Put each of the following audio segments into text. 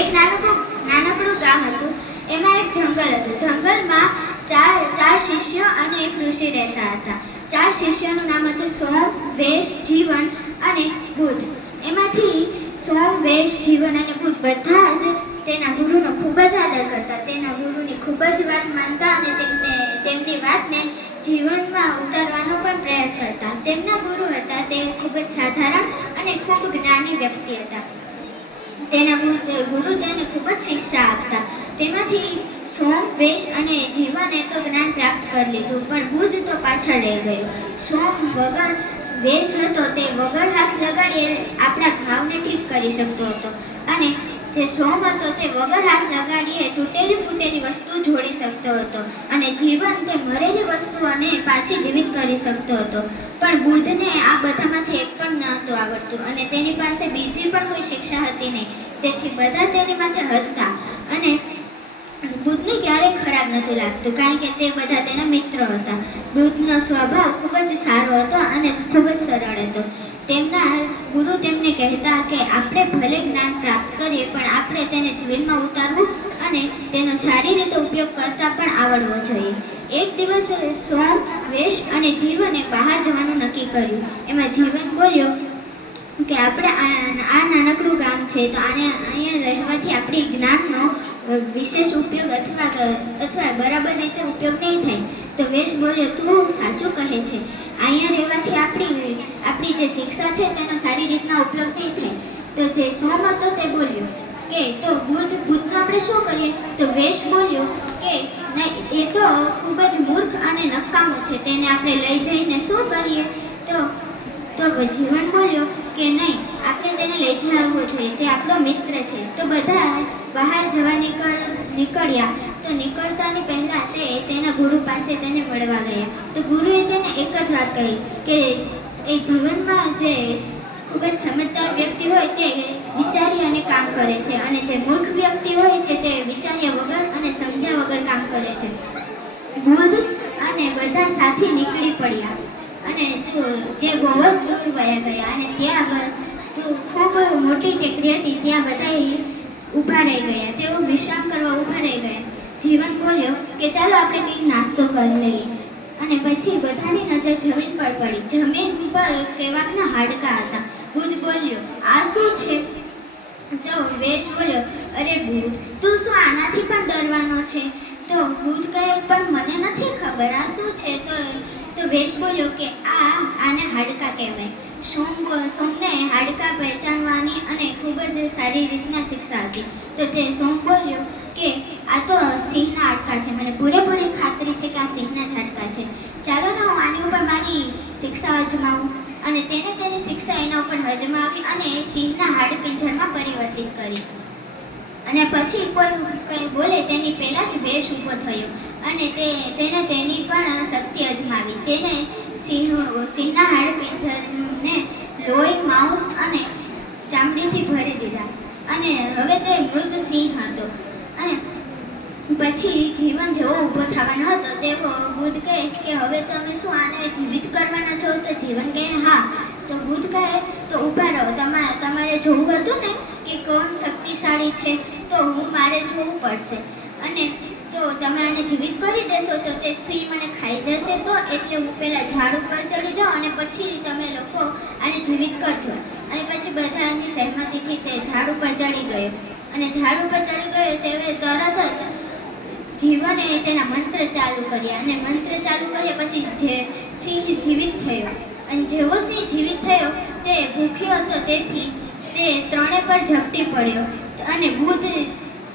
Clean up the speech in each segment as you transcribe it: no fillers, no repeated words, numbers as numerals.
એક નાનકડું ગામ હતું. એમાં એક જંગલ હતું. જંગલમાં ચાર શિષ્યો અને એક ઋષિ રહેતા હતા. 4 શિષ્યોનું નામ હતું સોમ, વેશ, જીવન અને બુદ્ધ. એમાંથી સોમ, વેશ, જીવન અને બુદ્ધ બધા જ તેના ગુરુનો ખૂબ જ આદર કરતા, તેના ગુરુની ખૂબ જ વાત માનતા અને તેમની વાતને જીવનમાં ઉતારવાનો પણ પ્રયાસ કરતા. તેમના ગુરુ હતા તે ખૂબ જ સાધારણ અને ખૂબ જ્ઞાની વ્યક્તિ હતા. તેના ગુરુ તેને ખૂબ જ શિક્ષા આપતા. તેમાંથી સોમ, વેશ અને જીવને તો જ્ઞાન પ્રાપ્ત કરી લીધું, પણ બુદ્ધ તો પાછળ રહી ગયો. સોમ વગર વેશ હતો તે વગર હાથ લગાડીએ આપણા ઘાવને ઠીક કરી શકતો હતો, અને જે સોમ હતો તે વગર હાથ લગાડીએ તૂટેલી ફૂટેલી વસ્તુ જોડી શકતો હતો, અને જીવન તે મરેલી વસ્તુઓને પાછી જીવિત કરી શકતો હતો. પણ બુદ્ધને આ બધામાંથી એક પણ નહોતું આવડતું, અને તેની પાસે બીજી પણ કોઈ શિક્ષા હતી નહીં. તેથી બધા તેની માથે હસતા, અને બુદ્ધને ક્યારેય ખરાબ નહોતું લાગતું, કારણ કે તે બધા તેના મિત્રો હતા. બુદ્ધનો સ્વભાવ ખૂબ જ સારો હતો અને ખૂબ જ સરળ હતો. તેમના ગુરુ તેમને કહેતા કે આપણે ભલે જ્ઞાન પ્રાપ્ત કરીએ, પણ આપણે તેને જીવનમાં ઉતારવું અને તેનો સારી રીતે ઉપયોગ કરતા પણ આવડવો જોઈએ. એક દિવસ સોમ, વેશ અને જીવને બહાર જવાનું નક્કી કર્યું. એમાં જીવન બોલ્યો કે આપણે આ નાનકડું ગામ છે, તો અહીંયા રહેવાથી આપણી જ્ઞાનનો વિશેષ ઉપયોગ અથવા બરાબર રીતે ઉપયોગ નહીં થાય. તો વેશ બોલ્યો, તું સાચું કહે છે, અહીંયા રહેવાથી આપણી જે શિક્ષા છે તેનો સારી રીતના ઉપયોગ નહીં થાય. તો જે સોમ હતો તે બોલ્યો કે તો બુદ્ધનું આપણે શું કરીએ? તો વેશ બોલ્યો કે નહીં, એ તો ખૂબ જ મૂર્ખ અને નકામો છે, તેને આપણે લઈ જઈને શું કરીએ? તો જીવન બોલ્યો કે નહીં, આપણે તેને લઈ જવો જોઈએ, તે આપણો મિત્ર છે. તો બધા બહાર જવા નીકળ્યા. તો નીકળતાની પહેલાં તે તેના ગુરુ પાસે તેને મળવા ગયા. તો ગુરુએ તેને એક જ વાત કહી કે એ જીવનમાં જે ખૂબ જ સમજદાર વ્યક્તિ હોય તે વિચારી અને કામ કરે છે, અને જે મૂર્ખ વ્યક્તિ હોય છે તે વિચાર્યા વગર અને સમજ્યા વગર કામ કરે છે. બુદ્ધ અને બધા સાથે નીકળી પડ્યા, અને તે બહુ જ દૂર વયા ગયા, અને ત્યાં ખૂબ મોટી ટેકરી હતી, ત્યાં બધા ઊભા રહી ગયા. તેઓ વિશ્રામ કરવા ઊભા રહી ગયા. જીવન બોલ્યો કે ચાલો આપણે કંઈક નાસ્તો કરી લઈએ, અને પછી બધાની નજર જમીન પર પડી. જમીન પર કેવાકના હાડકાં હતા. બુદ્ધ બોલ્યો, આ શું છે? તો વેશ બોલ્યો, અરે બુદ્ધ, તું શું આનાથી પણ ડરવાનો છે? તો બુદ્ધ કહે, પણ મને નથી ખબર આ શું છે. તો વેશ બોલ્યો કે આને હાડકાં કહેવાય. સોમને હાડકાં પહેચાનવાની અને ખૂબ જ સારી રીતના શિક્ષા હતી. તો તે સોમ બોલ્યો કે આ તો સિંહના હાડકાં છે, મને પૂરેપૂરી ખાતરી છે કે આ સિંહના જ હાડકાં છે. ચાલો ને હું આની ઉપર મારી શિક્ષા અજમાવું. અને તેને તેની શિક્ષા એના ઉપર અજમાવી અને સિંહના હાડપિંજરમાં પરિવર્તિત કરી. અને પછી કોઈ કંઈ બોલે તેની પહેલાં જ વેશ ઊભો થયો, અને તેને તેની પણ શક્તિ અજમાવી. તેને સિંહના હાડપિંજરને લોહી, માંસ અને ચામડીથી ભરી દીધા, અને હવે તે મૃત સિંહ હતો. અને પછી જીવન જેવો ઊભો થવાનો હતો તેવો બુદ્ધ કહે કે હવે તમે શું આને જીવિત કરવાના છો? તો જીવન કહે હા. તો બુદ્ધ કહે તો ઊભા રહો, તમારે જોવું હતું ને કે કોણ શક્તિશાળી છે, તો મારે જોવું પડશે. અને તો તમે આને જીવિત કરી દેશો તો તે સિંહ મને ખાઈ જશે, તો એટલે હું પહેલાં ઝાડ ઉપર ચડી જાઉં અને પછી તમે લોકો આને જીવિત કરજો. અને પછી બધાની સહેમતીથી તે ઝાડ ઉપર ચડી ગયો, અને ઝાડ ઉપર ચડી ગયો તે તરત જ જીવને તેના મંત્ર ચાલુ કર્યા, અને મંત્ર ચાલુ કર્યા પછી જે સિંહ જીવિત થયો. અને જેવો સિંહ જીવિત થયો તે ભૂખ્યો હતો, તેથી તે ત્રણે પર ઝપટી પડ્યો, અને બુદ્ધ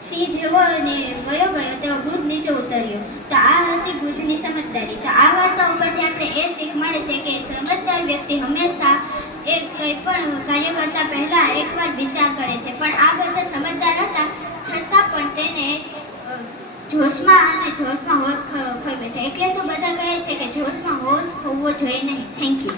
સિંહ જેવો ગયો તેવો બુદ્ધ નીચે ઉતર્યો. તો આ હતી બુદ્ધની સમજદારી. તો આ વાર્તા ઉપરથી આપણે એ શીખ મળે છે કે સમજદાર વ્યક્તિ હંમેશા કંઈ પણ કાર્ય કરતાં પહેલાં એકવાર વિચાર કરે છે. પણ આ બધા સમજદાર હતા છતાં પણ તેને જોશમાં હોશ ખોઈ બેઠા. એટલે તો બધા કહે છે કે જોશમાં હોશ ખોવો જોઈએ નહીં. Thank you.